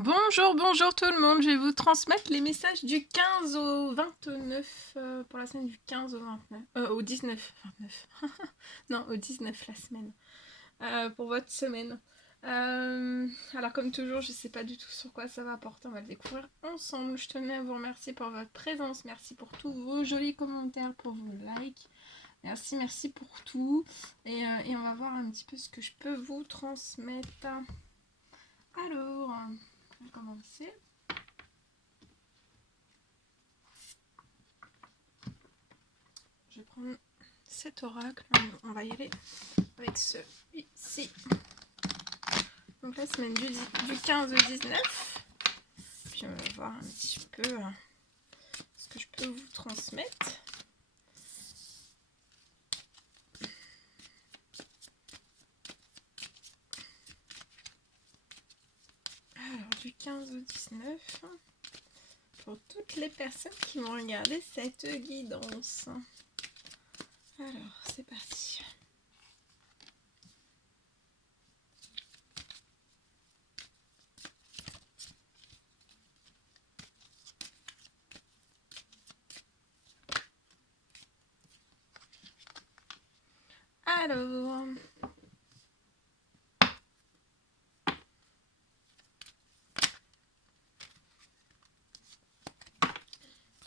Bonjour, bonjour tout le monde, je vais vous transmettre les messages du 15 au 29, pour la semaine du 15 au 29, au 19, 29, non, au 19 la semaine, pour votre semaine. Alors comme toujours, je sais pas du tout sur quoi ça va porter, on va le découvrir ensemble. Je tenais à vous remercier pour votre présence, merci pour tous vos jolis commentaires, pour vos likes, merci pour tout, et on va voir un petit peu ce que je peux vous transmettre. Alors, on va commencer. Je vais prendre cet oracle. On va y aller avec celui-ci. Donc la semaine du 15 au 19. Puis on va voir un petit peu ce que je peux vous transmettre. Alors du 15 au 19. Pour toutes les personnes qui vont regarder cette guidance. Alors c'est parti.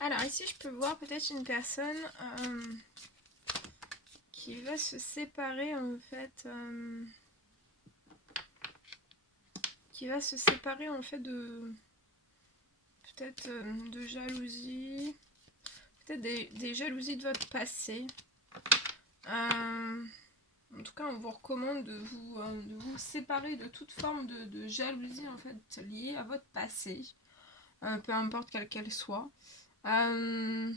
Alors ici je peux voir peut-être une personne qui va se séparer en fait, de peut-être de jalousie, peut-être des jalousies de votre passé. En tout cas, on vous recommande de vous séparer de toute forme de jalousie en fait liée à votre passé, peu importe quelle qu'elle soit, de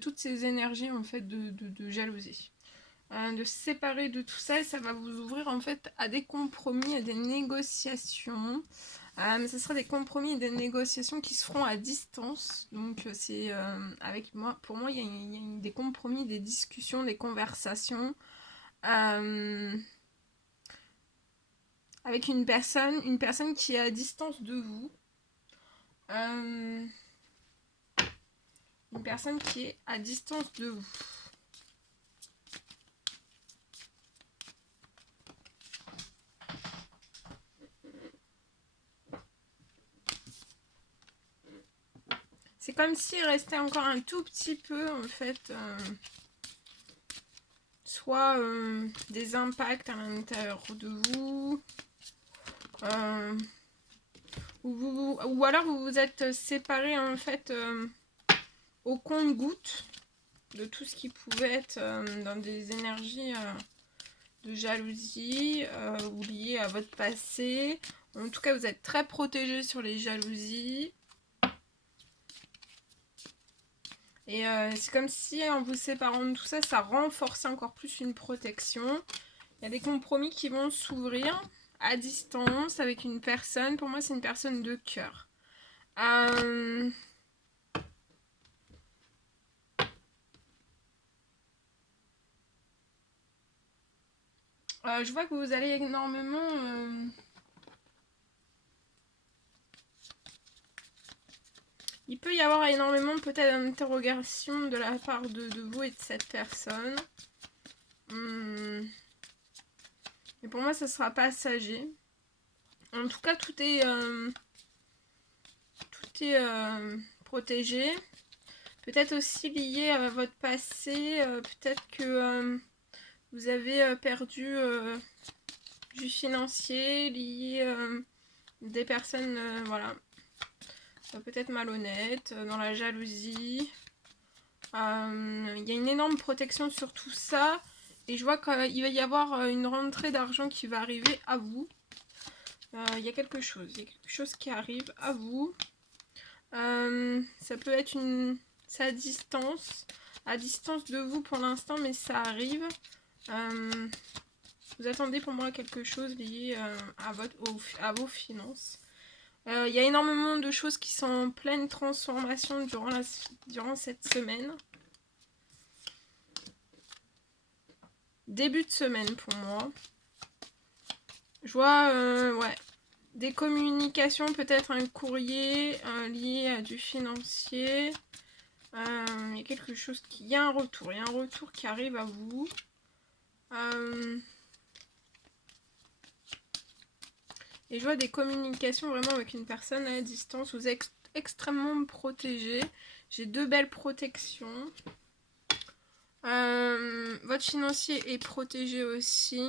toutes ces énergies en fait de jalousie. De se séparer de tout ça, et ça va vous ouvrir en fait à des compromis, à des négociations. Mais ce sera des compromis et des négociations qui se feront à distance. Donc c'est avec moi, pour moi, il y a des compromis, des discussions, des conversations avec une personne qui est à distance de vous. Une personne qui est à distance de vous. C'est comme s'il restait encore un tout petit peu, en fait, soit des impacts à l'intérieur de vous, ou alors vous vous êtes séparés, en fait, au compte-gouttes de tout ce qui pouvait être dans des énergies de jalousie ou liées à votre passé. En tout cas, vous êtes très protégés sur les jalousies. Et c'est comme si en vous séparant de tout ça, ça renforçait encore plus une protection. Il y a des compromis qui vont s'ouvrir à distance avec une personne. Pour moi, c'est une personne de cœur. Je vois que vous allez énormément... Il peut y avoir énormément peut-être d'interrogations de la part de vous et de cette personne. Mais pour moi, ça sera passager. En tout cas, tout est protégé. Peut-être aussi lié à votre passé. Peut-être que vous avez perdu du financier, lié des personnes, voilà, peut-être malhonnêtes, dans la jalousie. Il y a une énorme protection sur tout ça. Et je vois qu'il va y avoir une rentrée d'argent qui va arriver à vous. Il y a quelque chose qui arrive à vous. Ça peut être c'est à distance de vous pour l'instant, mais ça arrive. Vous attendez pour moi quelque chose lié à vos finances. Il y a énormément de choses qui sont en pleine transformation durant cette semaine. Début de semaine pour moi. Je vois, ouais, des communications, peut-être un courrier lié à du financier. Il y a quelque chose qui... Il y a un retour qui arrive à vous. Et je vois des communications vraiment avec une personne à distance. Vous êtes extrêmement protégé. J'ai 2 belles protections. Votre financier est protégé aussi.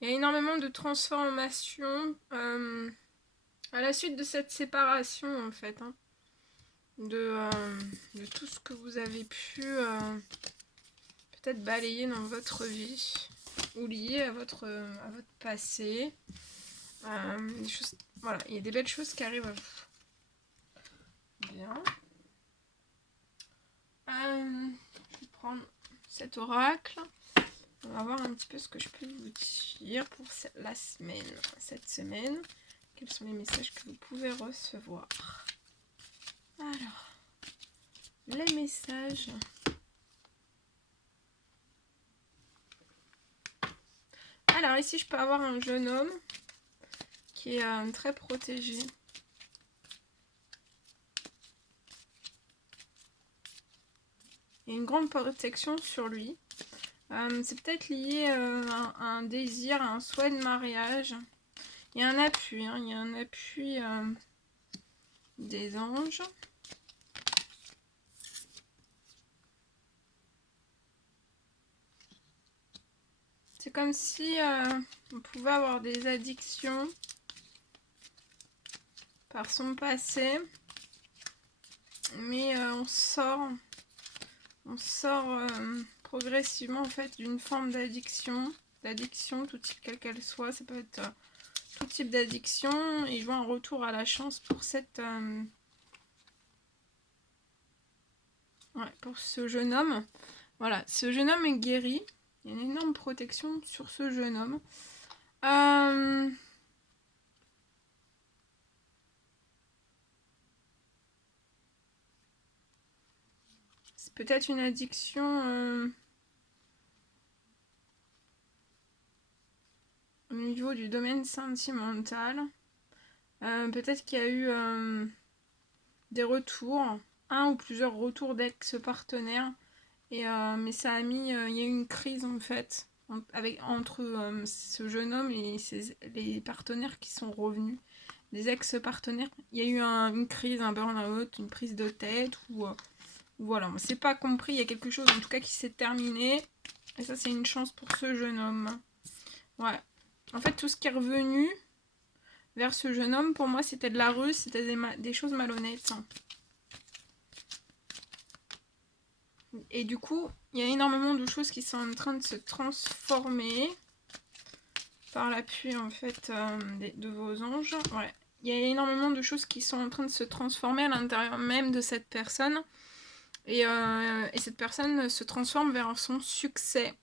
Il y a énormément de transformations à la suite de cette séparation en fait. Hein, de tout ce que vous avez pu peut-être balayer dans votre vie ou lié à votre passé. Des choses, voilà, il y a des belles choses qui arrivent à vous. Bien. Je vais prendre cet oracle. On va voir un petit peu ce que je peux vous dire pour la semaine. Cette semaine, quels sont les messages que vous pouvez recevoir? Alors, les messages. Alors ici, je peux avoir un jeune homme qui est très protégé. Il y a une grande protection sur lui. C'est peut-être lié à un désir, à un souhait de mariage. Il y a un appui, hein, il y a un appui des anges. C'est comme si on pouvait avoir des addictions par son passé, mais on sort progressivement en fait d'une forme d'addiction, tout type quelle qu'elle soit. Ça peut être tout type d'addiction, et je vois un retour à la chance pour cette pour ce jeune homme. Voilà, ce jeune homme est guéri. Il y a une énorme protection sur ce jeune homme. C'est peut-être une addiction au niveau du domaine sentimental. Peut-être qu'il y a eu des retours, un ou plusieurs retours d'ex-partenaires. Mais ça a mis, il y a eu une crise en fait entre ce jeune homme et les partenaires qui sont revenus, les ex-partenaires. Il y a eu une crise, un burn-out, une prise de tête, ou voilà, on s'est pas compris, il y a quelque chose en tout cas qui s'est terminé, et ça c'est une chance pour ce jeune homme. Ouais, en fait tout ce qui est revenu vers ce jeune homme, pour moi c'était de la ruse, c'était des choses malhonnêtes. Et du coup, il y a énormément de choses qui sont en train de se transformer par l'appui en fait de vos anges. Ouais. Il y a énormément de choses qui sont en train de se transformer à l'intérieur même de cette personne. Et cette personne se transforme vers son succès.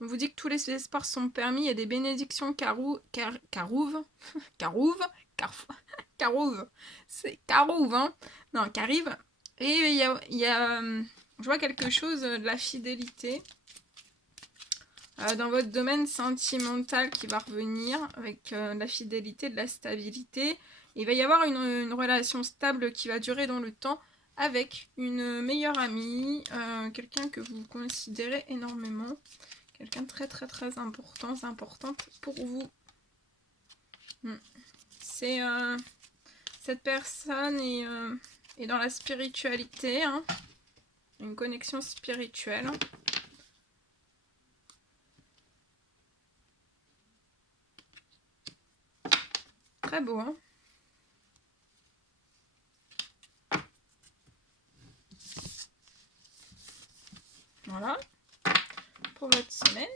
On vous dit que tous les espoirs sont permis. Il y a des bénédictions carouvent. C'est carouve, hein. Non, qu'arrive. Et il y a je vois quelque chose de la fidélité dans votre domaine sentimental qui va revenir avec la fidélité, de la stabilité. Il va y avoir une relation stable qui va durer dans le temps avec une meilleure amie, quelqu'un que vous considérez énormément, quelqu'un de très très très importante pour vous. C'est cette personne est dans la spiritualité, hein. Une connexion spirituelle. Très beau, hein. Voilà. Pour votre semaine.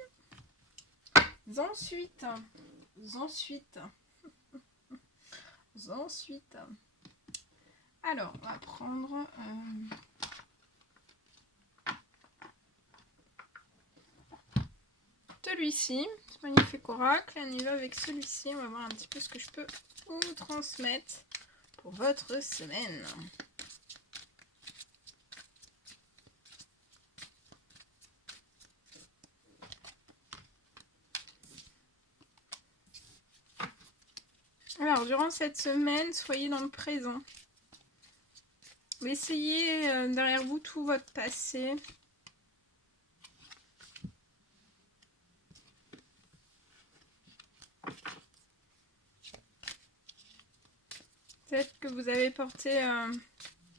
Ensuite. Alors, on va prendre... celui-ci, ce magnifique oracle. On y va avec celui-ci. On va voir un petit peu ce que je peux vous transmettre pour votre semaine. Alors, durant cette semaine, soyez dans le présent. Laissez derrière vous tout votre passé. Peut-être que vous avez porté...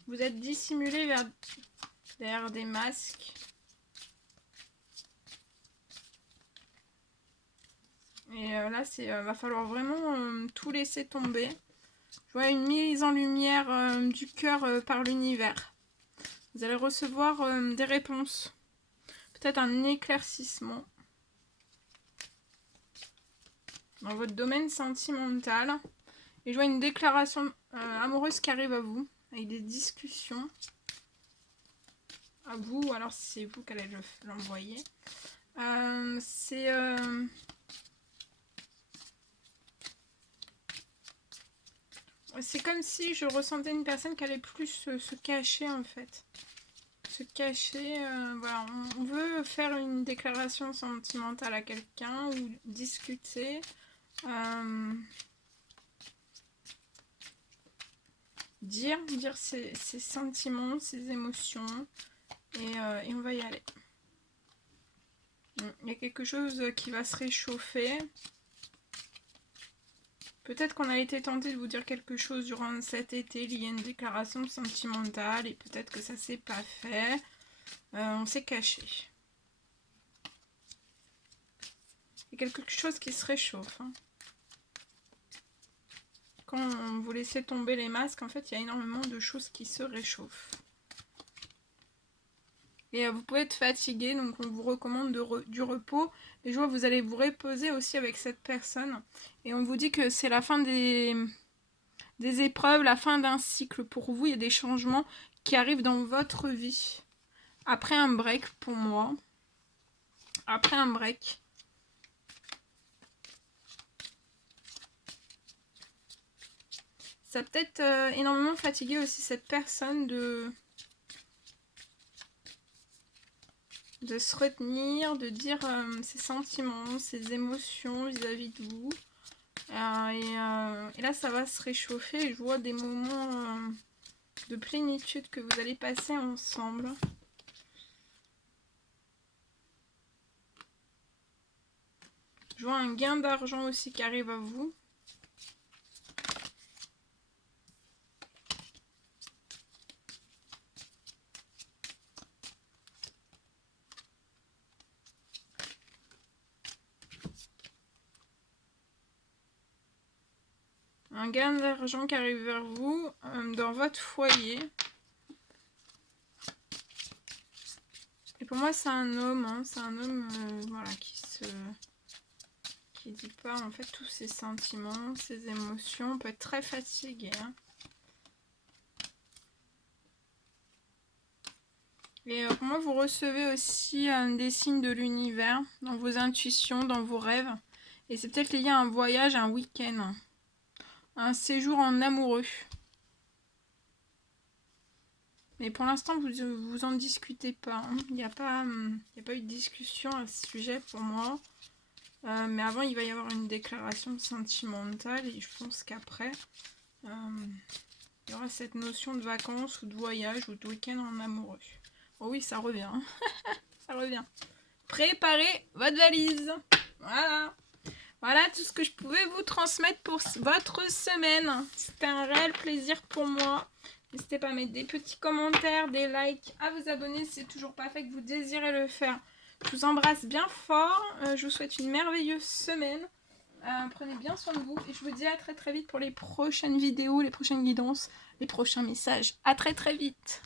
vous êtes dissimulé derrière des masques. Et là, va falloir vraiment tout laisser tomber. Je vois une mise en lumière du cœur par l'univers. Vous allez recevoir des réponses. Peut-être un éclaircissement. Dans votre domaine sentimental. Et je vois une déclaration amoureuse qui arrive à vous. Avec des discussions. À vous, alors c'est vous qui allez l'envoyer. C'est comme si je ressentais une personne qui allait plus se cacher en fait. Se cacher, voilà, on veut faire une déclaration sentimentale à quelqu'un ou discuter. Dire ses sentiments, ses émotions et on va y aller. Il y a quelque chose qui va se réchauffer. Peut-être qu'on a été tenté de vous dire quelque chose durant cet été lié à une déclaration sentimentale et peut-être que ça s'est pas fait. On s'est caché. Il y a quelque chose qui se réchauffe. Hein. Quand vous laissez tomber les masques, en fait, il y a énormément de choses qui se réchauffent. Et vous pouvez être fatigué, donc on vous recommande du repos. Les jours, vous allez vous reposer aussi avec cette personne. Et on vous dit que c'est la fin des épreuves, la fin d'un cycle. Pour vous, il y a des changements qui arrivent dans votre vie. Après un break, pour moi. Après un break. Ça a peut-être énormément fatigué aussi cette personne de se retenir, de dire ses sentiments, ses émotions vis-à-vis de vous. Et là, ça va se réchauffer. Je vois des moments de plénitude que vous allez passer ensemble. Je vois un gain d'argent aussi qui arrive à vous. Un gain d'argent qui arrive vers vous dans votre foyer. Et pour moi, c'est un homme. Hein, c'est un homme voilà, qui dit pas en fait tous ses sentiments, ses émotions. On peut être très fatigué. Hein. Et pour moi, vous recevez aussi des signes de l'univers dans vos intuitions, dans vos rêves. Et c'est peut-être lié à un voyage, un week-end. Un séjour en amoureux. Mais pour l'instant, vous en discutez pas. Hein. Il n'y a pas eu de discussion à ce sujet pour moi. Mais avant, il va y avoir une déclaration sentimentale. Et je pense qu'après, il y aura cette notion de vacances ou de voyage ou de week-end en amoureux. Oh oui, ça revient. Ça revient. Préparez votre valise. Voilà. Voilà tout ce que je pouvais vous transmettre pour votre semaine. C'était un réel plaisir pour moi. N'hésitez pas à mettre des petits commentaires, des likes, à vous abonner si c'est toujours pas fait, que vous désirez le faire. Je vous embrasse bien fort. Je vous souhaite une merveilleuse semaine. Prenez bien soin de vous. Et je vous dis à très très vite pour les prochaines vidéos, les prochaines guidances, les prochains messages. À très très vite.